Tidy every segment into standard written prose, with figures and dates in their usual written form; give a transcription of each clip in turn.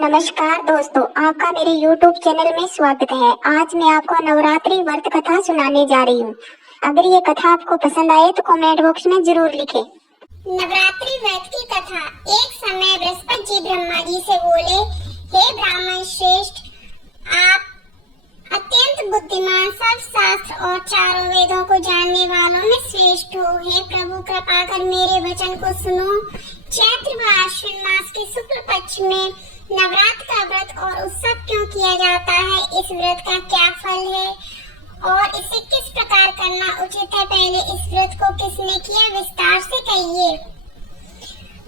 नमस्कार दोस्तों, आपका मेरे YouTube चैनल में स्वागत है। आज मैं आपको नवरात्रि व्रत कथा सुनाने जा रही हूँ। अगर ये कथा आपको पसंद आए तो कमेंट बॉक्स में जरूर लिखें। नवरात्रि व्रत की कथा। एक समय बृहस्पति जी ब्रह्मा जी से बोले, हे ब्राह्मण श्रेष्ठ, आप अत्यंत बुद्धिमान, सब शास्त्र और चारों वेदों को जानने वालों में श्रेष्ठ हो। हे प्रभु, कृपा कर मेरे वचन को सुनो। चैत्र व आश्विन मास के शुक्ल पक्ष में नवरात्र का व्रत और उत्सव क्यों किया जाता है, इस व्रत का क्या फल है और इसे किस प्रकार करना उचित है, पहले इस व्रत को किसने किया, विस्तार से कहिए।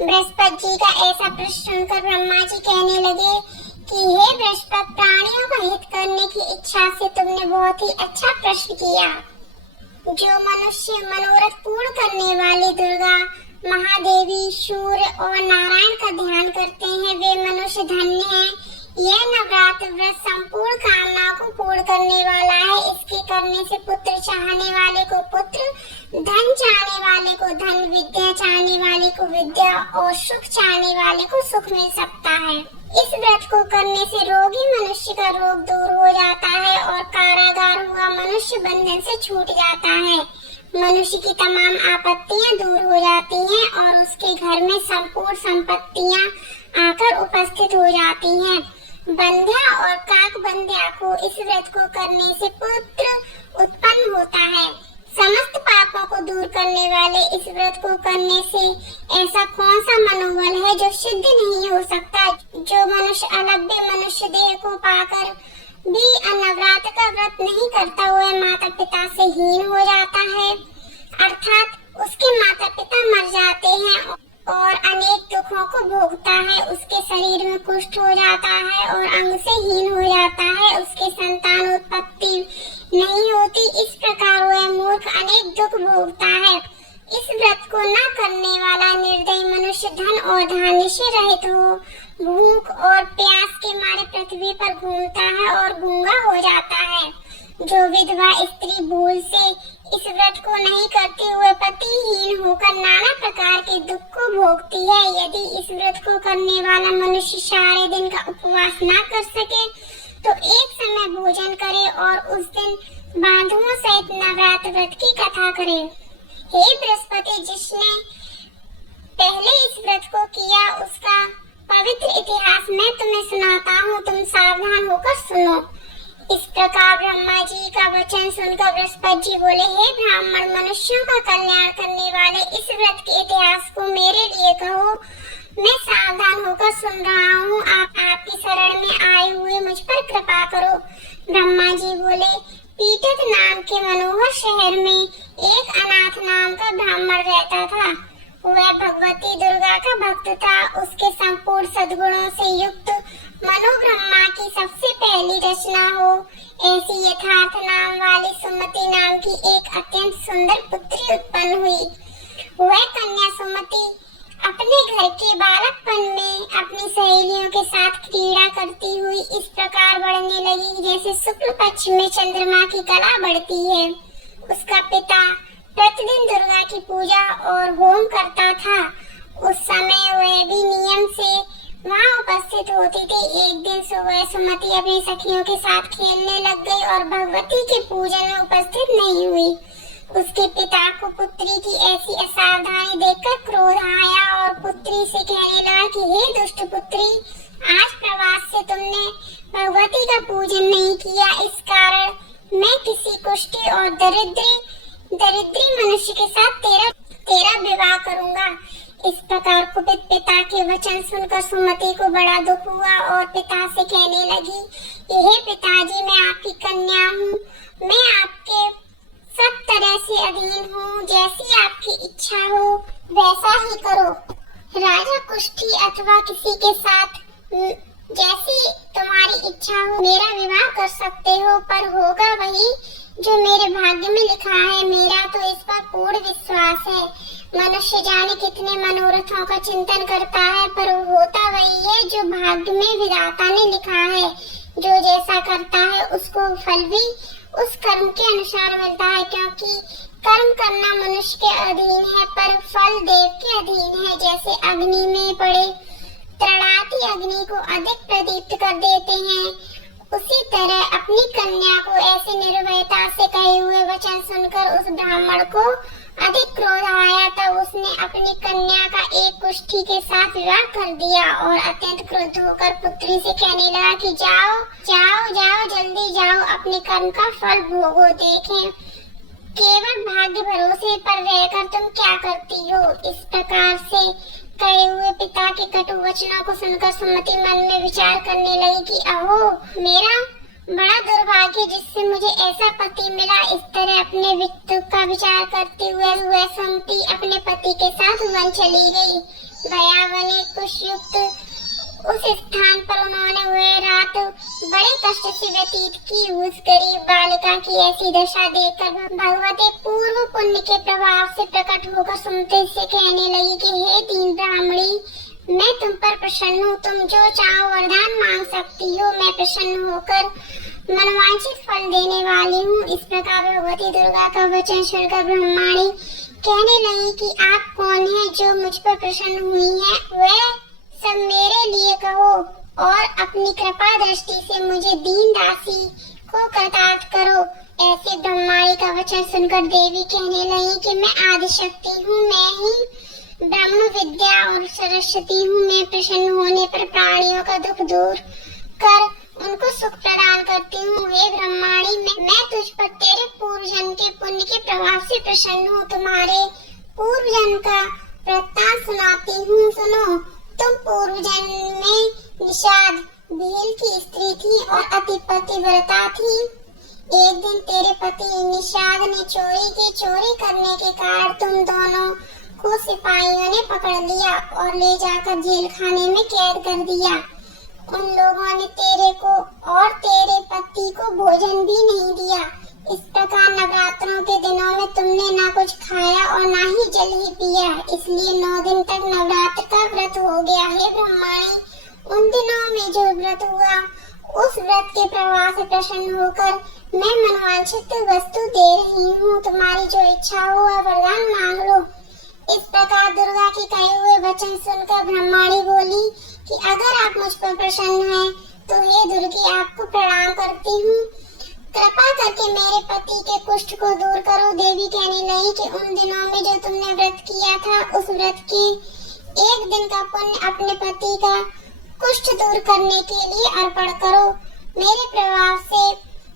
बृहस्पति जी का ऐसा प्रश्न सुनकर ब्रह्मा जी कहने लगे कि हे बृहस्पति, प्राणियों का हित करने की इच्छा से तुमने बहुत ही अच्छा प्रश्न किया। जो मनुष्य मनोरथ पूर्ण करने वाली दुर्गा, महादेवी, सूर्य और नारायण का ध्यान करते हैं, वे मनुष्य धन्य हैं। यह नवरात्र व्रत संपूर्ण कामनाओं को पूर्ण करने वाला है। इसके करने से पुत्र चाहने वाले को पुत्र, धन चाहने वाले को धन, विद्या चाहने वाले को विद्या और सुख चाहने वाले को सुख मिल सकता है। इस व्रत को करने से रोगी मनुष्य का रोग दूर हो जाता है और कारागार हुआ मनुष्य बंधन से छूट जाता है। मनुष्य की तमाम आपत्तियां दूर हो जाती हैं और उसके घर में संपूर्ण संपत्तियां आकर उपस्थित हो जाती हैं। बंध्या और काक बंध्या को इस व्रत को करने से पुत्र उत्पन्न होता है। समस्त पापों को दूर करने वाले इस व्रत को करने से ऐसा कौन सा मनोबल है जो सिद्ध नहीं हो सकता। जो मनुष्य अलभ्य मनुष्य देह को पाकर भी नवरात्र का व्रत नहीं करता, वह माता पिता से हीन हो जाता है, अर्थात उसके माता पिता मर जाते हैं और अनेक दुखों को भोगता है। उसके शरीर में कुष्ठ हो जाता है और अंग से हीन हो जाता है। उसके संतान उत्पत्ति नहीं होती। इस प्रकार वह मूर्ख अनेक दुख भोगता है। इस व्रत को न करने वाला निर्दयी मनुष्य धन और धान्य से रहित हो, भूख और प्यास के मारे पृथ्वी पर घूमता है और गूंगा हो जाता है। जो विधवा स्त्री भूल से इस व्रत को नहीं करते हुए पतिहीन होकर नाना प्रकार के दुख को भोगती है। यदि इस व्रत को करने वाला मनुष्य सारे दिन का उपवास न कर सके तो एक समय भोजन करे और उस दिन बांधुओं सहित नवरात्र व्रत की कथा करे। हे बृहस्पति, जिसने पहले इस व्रत को किया उसका पवित्र इतिहास मैं तुम्हें सुनाता हूँ, तुम सावधान होकर सुनो। इस प्रकार ब्रह्मा जी का वचन सुनकर बृहस्पति जी बोले, हे ब्राह्मण, मनुष्यों का कल्याण करने वाले इस व्रत के इतिहास को मेरे लिए कहो। मैं सावधान होकर सुन रहा हूँ। आपकी शरण में आए हुए मुझ पर कृपा करो। ब्रह्मा जी बोले, पीटक नाम के मनोहर शहर में एक अनाथ नाम का ब्राह्मण रहता था। वह भगवती दुर्गा का भक्त था। उसके संपूर्ण सद्गुणों से युक्त मनोब्रह्मा की सबसे पहली रचना हो ऐसी यथार्थ नाम वाली सुमति नाम की एक अत्यंत सुंदर पुत्री उत्पन्न हुई। वह कन्या सुमति अपने घर के बालकपन में अपनी सहेलियों के साथ क्रीड़ा करती हुई इस प्रकार बढ़ने लगी जैसे शुक्ल पक्ष में चंद्रमा की कला बढ़ती है। उसका पिता प्रतिदिन दुर्गा की पूजा और होम करता था। उस समय वह भी नियम से वहाँ उपस्थित होती थी। एक दिन सुबह सुमति अपनी सखियों के साथ खेलने लग गई और भगवती के पूजन में उपस्थित नहीं हुई। उसके पिता को पुत्री की ऐसी असावधानी देखकर क्रोध आया और पुत्री से कहने लगा कि हे दुष्ट पुत्री, आज प्रवास से तुमने भगवती का पूजन नहीं किया। इस कारण मैं किसी कुष्ठी और दरिद्री मनुष्य के साथ तेरा विवाह करूंगा। इस प्रकार कुपित पिता के वचन सुनकर सुमति को बड़ा दुख हुआ और पिता से कहने लगी, हे पिताजी, मैं आपकी कन्या हूँ। मैं आपके सब तरह से अधीन हूँ। जैसी आपकी इच्छा हो वैसा ही करो। राजा कुष्ठी अथवा किसी के साथ जैसी तुम्हारी इच्छा हो मेरा विवाह कर सकते हो, पर होगा वही जो मेरे भाग्य में लिखा है। मेरा तो इस पर पूर्ण विश्वास है। मनुष्य जाने कितने मनोरथों का चिंतन करता है, पर होता वही है जो भाग्य में विधाता ने लिखा है। जो जैसा करता है उसको फल भी उस कर्म के अनुसार मिलता है, क्योंकि कर्म करना मनुष्य के अधीन है पर फल देव के अधीन है। जैसे अग्नि में पड़े तड़ाती अग्नि को अधिक प्रदीप्त कर देते हैं, उसी तरह अपनी कन्या को ऐसे निर्भयता से कहे हुए वचन सुनकर उस ब्राह्मण को अधिक क्रोध आया। तब उसने अपनी कन्या का एक कुष्ठी के साथ विवाह कर दिया और अत्यंत क्रुद्ध होकर पुत्री से कहने लगा कि जाओ जाओ जाओ, जल्दी जाओ, अपने कर्म का फल भोगो। देखें, केवल भाग्य भरोसे पर रहकर तुम क्या करती हो। इस प्रकार से कहे हुए पिता के कटु वचनों को सुनकर सुमति मन में विचार करने लगी कि अहो, मेरा बड़ा दुर्भाग्य जिससे मुझे ऐसा पति मिला। इस तरह अपने वित्त का विचार करते हुए वह सुमति अपने पति के साथ वन चली गई। भयावने कुशयुक्त उस स्थान पर उन्होंने वह रात बड़े कष्ट से व्यतीत की। उस गरीब बालिका की ऐसी दशा देखकर भगवती पूर्व पुण्य के प्रभाव से प्रकट होकर सुमति से कहने लगी कि हे दीन ब्राह्मणी, मैं तुम पर प्रसन्न हूँ, तुम जो चाहो वरदान मांग सकती हो, मैं प्रसन्न होकर मनवांछित फल देने वाली हूँ। इस प्रकार भगवती दुर्गा का वचन सुनकर ब्रह्माणी कहने लगी कि आप कौन हैं जो मुझ पर प्रसन्न हुई हैं, वह सब मेरे लिए कहो और अपनी कृपा दृष्टि से मुझे दीन दासी को कृतार्थ करो। ऐसे ब्रह्माणी का वचन सुनकर देवी कहने लगी कि मैं आदिशक्ति हूँ, मैं ही ब्रह्म विद्या और सरस्वती हूँ। मैं प्रसन्न होने पर प्राणियों का दुख दूर कर उनको सुख प्रदान करती हूँ। हे ब्रह्माणी, मैं तुझ पर तेरे पूर्व जन्म के पुण्य के प्रभाव से प्रसन्न हूँ। तुम्हारे पूर्व जन्म का वृत्तांत सुनाती हूँ, सुनो। तुम पूर्व जन्म में निषाद भील की स्त्री थी और अति पतिव्रता थी। एक दिन तेरे पति निषाद ने चोरी की। चोरी करने के कारण तुम दोनों को सिपाहियों ने पकड़ लिया और ले जाकर जेल खाने में कैद कर दिया। उन लोगों ने तेरे को और तेरे पति को भोजन भी नहीं दिया। इस प्रकार नवरात्रों के दिनों में तुमने ना कुछ खाया और ना ही जल ही पिया, इसलिए 9 दिन तक नवरात्र का व्रत हो गया। हे ब्रह्माणी, उन दिनों में जो व्रत हुआ उस व्रत के प्रभाव से प्रसन्न होकर मैं मनवांछित वस्तु दे रही हूँ। तुम्हारी जो इच्छा हो वह वरदान मांग लो। इस प्रकार दुर्गा के कहे हुए वचन सुनकर ब्रह्माणी बोली कि अगर आप मुझ पर प्रसन्न हैं तो हे दुर्गे, आपको प्रणाम करती हूँ। कृपा करके मेरे पति के कुष्ठ को दूर करो। देवी कहने लगी कि उन दिनों में जो तुमने व्रत किया था उस व्रत के एक दिन का पुण्य अपने पति का कुष्ठ दूर करने के लिए अर्पण करो। मेरे प्रभाव से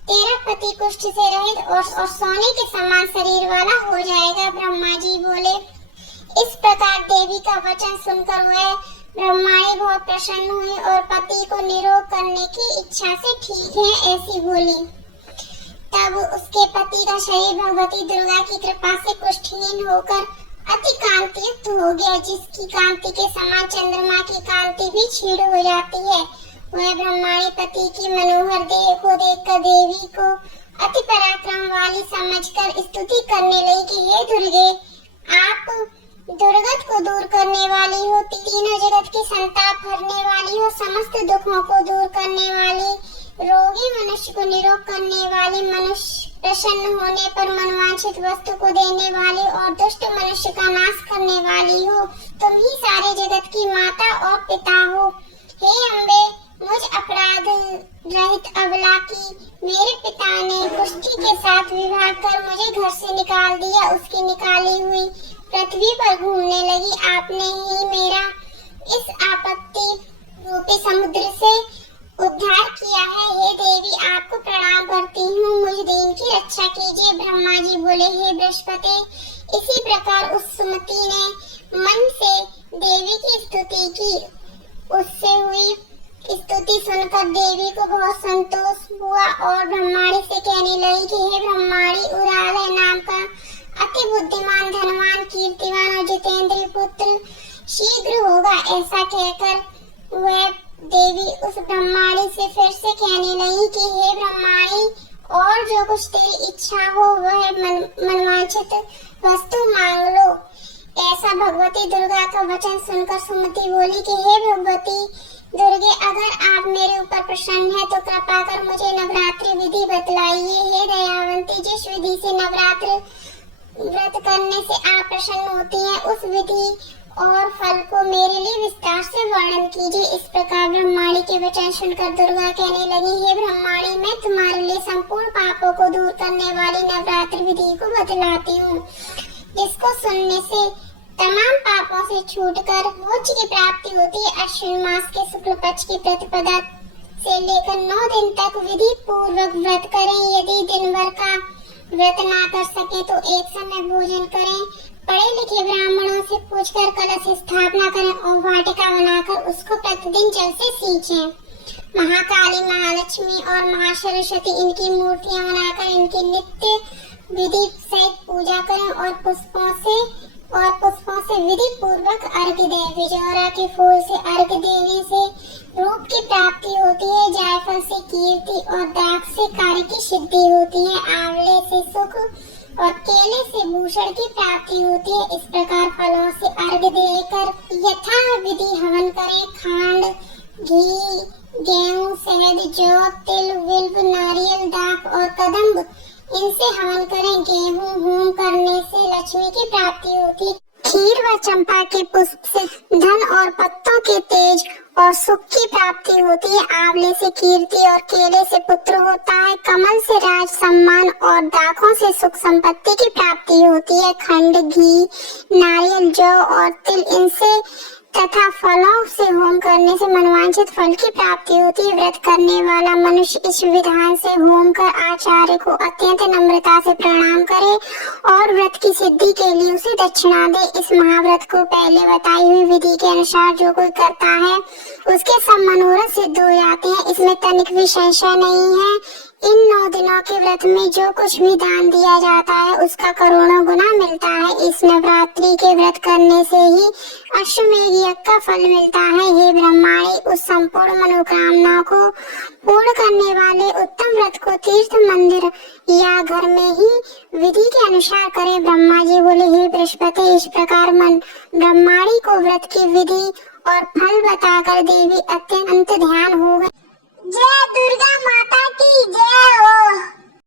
तेरा पति कुष्ठ से रहित और सोने के समान शरीर वाला हो जाएगा। ब्रह्मा जी बोले। इस प्रकार देवी का वचन सुनकर वह ब्रह्माणी बहुत प्रसन्न हुई और पति को निरोग करने की इच्छा से ठीक है ऐसी बोली। तब उसके पति का शरीर भगवती दुर्गा की कृपा से कुष्ठहीन होकर अति कांतियुक्त हो गया, जिसकी कांति के समान चंद्रमा की कांति भी क्षीण हो जाती है। वह ब्रह्माणी पति की मनोहर देह को देखकर देवी को अति पराक्रम वाली समझकर स्तुति करने लगी कि हे दुर्गे, आप दुर्गत को दूर करने वाली हो, तीनों जगत की संताप हरने वाली हो, समस्त दुखों को दूर करने वाली, रोगी मनुष्य को निरोग करने वाली, मनुष्य प्रसन्न होने पर मनवांछित वस्तु को देने वाली और दुष्ट मनुष्य का नाश करने वाली हो। तुम ही सारे जगत की माता और पिता हो। हे अम्बे, मुझ अपराध रहित अबला की मेरे पिता ने कुष्ठी के साथ विवाह कर मुझे घर से निकाल दिया। उसकी निकाली हुई पृथ्वी पर घूमने लगी। आपने ही मेरा इस आपत्ति रूपी समुद्र से उद्धार किया है। हे देवी, आपको प्रणाम करती हूँ, मुझ दीन की रक्षा कीजिए। ब्रह्मा जी बोले, हे बृहस्पति। इसी प्रकार उस सुमति ने मन से देवी की स्तुति की। उससे हुई स्तुति सुनकर देवी को बहुत संतोष हुआ और ब्रह्माणी से कहने लगी कि हे ब्रह्माणी, उरालय नाम का अति बुद्धिमान, धनवान, कीर्तिवान और जितेंद्रिय पुत्र शीघ्र होगा। ऐसा कहकर वह देवी उस ब्रह्माणी से फिर से कहने लगी कि हे ब्रह्माणी, और जो कुछ तेरी इच्छा हो वह मनवांछित वस्तु मांग लो। ऐसा भगवती दुर्गा का वचन सुनकर सुमति बोली कि हे भगवती दुर्गे, अगर आप मेरे ऊपर प्रसन्न हैं तो कृपा कर मुझे नवरात्रि विधि बतलाइए। हे दयावंती, जिस विधि से नवरात्र व्रत करने से आप प्रसन्न होती हैं उस विधि और फल को मेरे लिए विस्तार से वर्णन कीजिए। इस प्रकार ब्रह्माणी के वचन सुनकर दुर्गा कहने लगी, हे ब्रह्माणी, मैं तुम्हारे लिए संपूर्ण पापों को दूर करने वाली नवरात्रि विधि को बतलाती हूँ, जिसको सुनने से तमाम पापों से छूटकर मोक्ष की प्राप्ति होती है। अश्विन मास के शुक्ल पक्ष की प्रतिपदा से लेकर 9 दिन तक विधि पूर्वक व्रत करें। यदि दिन भर का व्रत ना कर सके तो एक समय भोजन करें। पढ़े लिखे ब्राह्मणों से पूछकर कलश स्थापना करें और वाटिका बनाकर उसको प्रतिदिन जल से सींचें। महाकाली, महालक्ष्मी और महासरस्वती इनकी मूर्तियां बनाकर इनकी नित्य विधि सहित पूजा करें और पुष्पों से विधि पूर्वक अर्घ्य दें। बिजौरा के फूल से अर्घ्य देने से रूप की प्राप्ति होती है। जायफल से कीर्ति और दाख से कार्य की सिद्धि होती है। आंवले से सुख और केले से भूषण की प्राप्ति होती है। इस प्रकार फलों से अर्घ्य देकर यथा विधि हवन करें। खांड, घी, गेहूं, शहद, जौ, तिल, बिल्व, नारियल, दाख और कदम्ब, इनसे हवन करें। गेहूं होम करने से लक्ष्मी की प्राप्ति होती है। खीर व चंपा के पुष्प से धन और पत्तों के तेज और सुख की प्राप्ति होती है। आंवले से कीर्ति और केले से पुत्र होता है। कमल से राज सम्मान और दाखों से सुख संपत्ति की प्राप्ति होती है। खंड, घी, नारियल, जौ और तिल, इनसे तथा फलों से होम करने से मनोवांछित फल की प्राप्ति होती है। व्रत करने वाला मनुष्य इस विधान से होम कर आचार्य को अत्यंत नम्रता से प्रणाम करे और व्रत की सिद्धि के लिए उसे दक्षिणा दे। इस महाव्रत को पहले बताई हुई विधि के अनुसार जो कोई करता है उसके सब मनोरथ सिद्ध हो जाते हैं। इसमें तनिक भी संशय नहीं है। इन 9 दिनों के व्रत में जो कुछ भी दान दिया जाता है उसका करोड़ों गुना मिलता है। इस नवरात्रि के व्रत करने से ही अश्वमेध यज्ञ का फल मिलता है। हे ब्रह्माणी, उस संपूर्ण मनोकामना को पूर्ण करने वाले उत्तम व्रत को तीर्थ, मंदिर या घर में ही विधि के अनुसार करें। ब्रह्मा जी बोले, हे बृहस्पति, इस प्रकार ब्रह्माणी को व्रत की विधि और फल बताकर देवी अत्यंत ध्यान हो